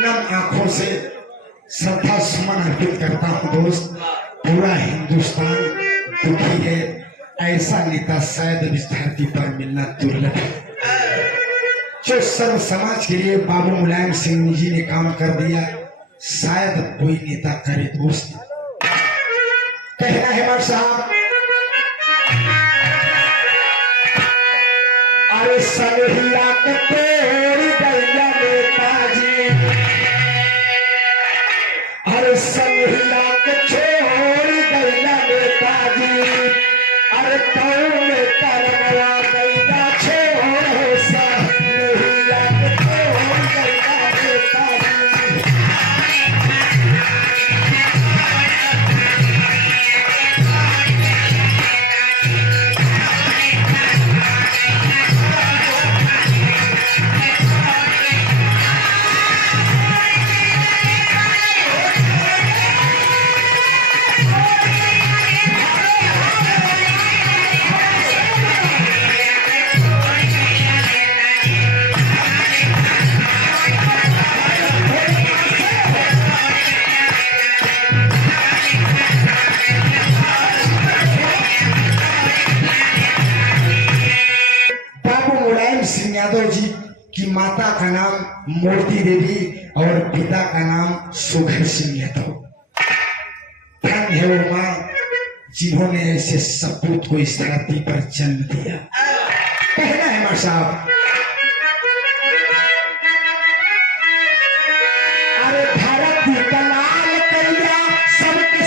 नम आंखों से श्रद्धा सुमन अर्पित करता हूँ दोस्त। पूरा हिंदुस्तान दुखी है, ऐसा नेता शायद इस धरती पर मिलना दुर्लभ है। जो सर्व समाज के लिए बाबू मुलायम सिंह जी ने काम कर दिया, शायद कोई नेता करे दोस्त। कहना है मर साहब, अरे सनहिया के तोड़ गया नेताजी, अरे सनहिया के छोड़ गया नेताजी, अरे कौन करवा गया छोड़ हो सनहिया के तोड़ गया नेताजी। यादव जी की माता का नाम मूर्ति देवी और पिता का नाम सुघर सिंह यादव। धन्य है वो मां जिन्होंने ऐसे सपूत को इस धरती पर जन्म दिया। कहना है मां साहब, अरे भारत का लाल कलिया सबके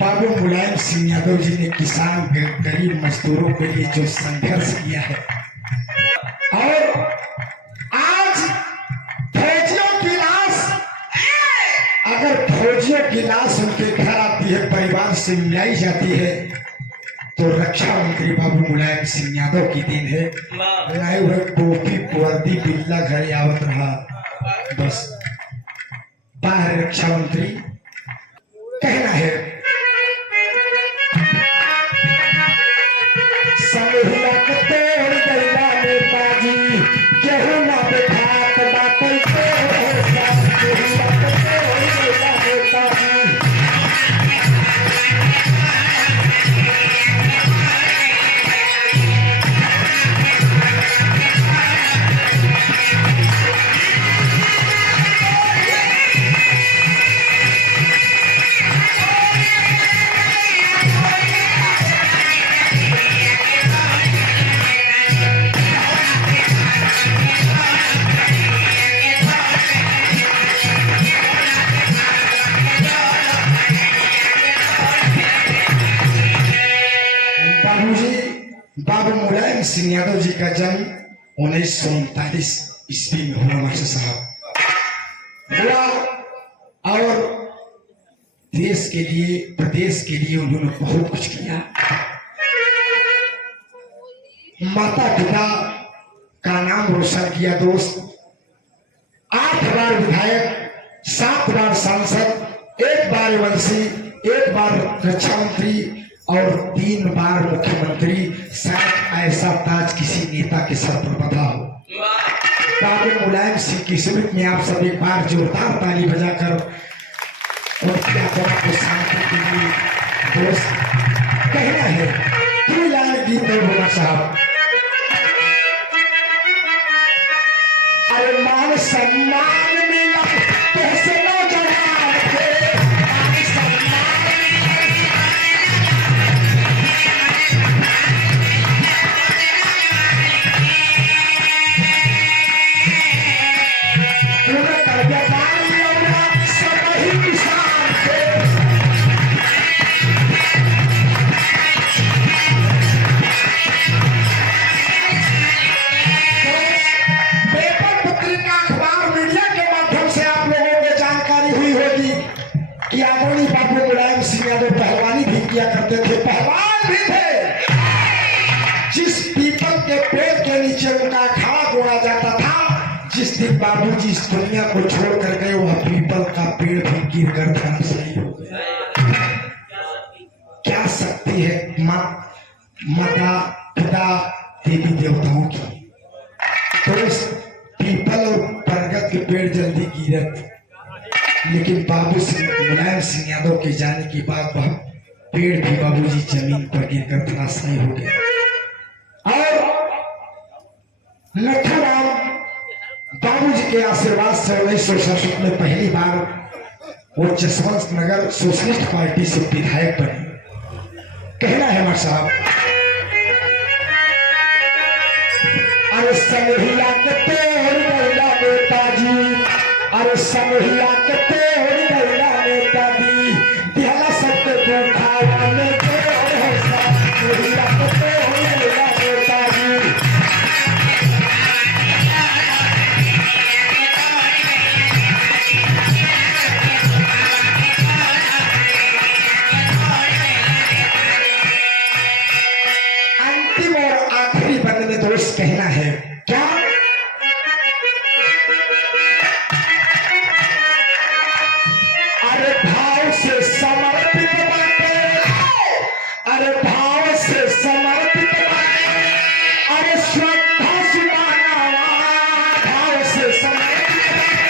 बाबू मुलायम सिंह यादव जी ने किसान गरीब मजदूरों के लिए जो संघर्ष किया है, और आज फौजियों की लाश, अगर फौजियों की लाश उनके घर आती है, परिवार से मिलाई जाती है, तो रक्षा मंत्री बाबू मुलायम सिंह यादव की दिन है। लाए हुए टोपी वर्दी बिल्ला घर आवत रहा, बस बाहर रक्षा मंत्री। कहना है सनहिया के तोड़ गया नेताजी, केहू ना बेखात बातल तोड़ सनहिया के तोड़ गया नेताजी। बाबू मुलायम सिंह यादव जी का जन्म 1939 ईस्वी में हुआ मास्टर साहब हुआ, और देश के लिए प्रदेश के लिए उन्होंने बहुत कुछ किया। माता पिता का नाम रोशन किया दोस्त। 8 बार विधायक, 7 बार सांसद, 1 बार वंशी, 1 बार रक्षा मंत्री और 3 बार मुख्यमंत्री। शायद ऐसा ताज किसी नेता के सर पर बंधा हो। बाबू मुलायम सिंह की स्मृति में आप सब एक बार जोरदार ताली बजाकर और क्या को शांति के लिए दोस्त। कहना है तू लाल गीत बोला साहब, अरे मान सम्मान मिला कैसे पीपल के पेड़ के नीचे उनका अखाड़ा तोड़ा जाता था। जिस दिन बाबूजी इस दुनिया को छोड़ कर गए वह पीपल का पेड़ भी गिर कर धराशायी हो गया। क्या शक्ति है माँ, माता पिता देवी देवताओं की। तो इस पीपल और बरगद के पेड़ जल्दी गिरत, लेकिन बाबू सिंह मुलायम सिंह यादव के जाने के बाद वह पेड़ भी बाबूजी जमीन पर गिरकर धराशायी हो गया। और लखनऊ बाबूजी के आशीर्वाद से 1967 में पहली बार वो जसवंत नगर सोशलिस्ट पार्टी से विधायक बने। कहना है हमारे साहब, अरे सनहिया के पेड़ गैला नेताजी, अरे सनहिया के पेड़ गैला नेताजी, दिहला सबके दुखावा में पेड़ है सनहिया के पेड़ गैला नेताजी। अंतिम और आखिरी बंद में दोस्त कहना है क्या, अरे भाव से समर्पित बाटे, अरे भाव से समर्पित बाटे, अरे श्रद्धा सुमाना भाव से समर्पित बाटे।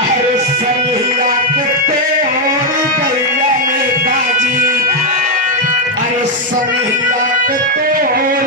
अरे सनहिया के पेड़ गैला नेताजी, अरे सनहिया के पेड़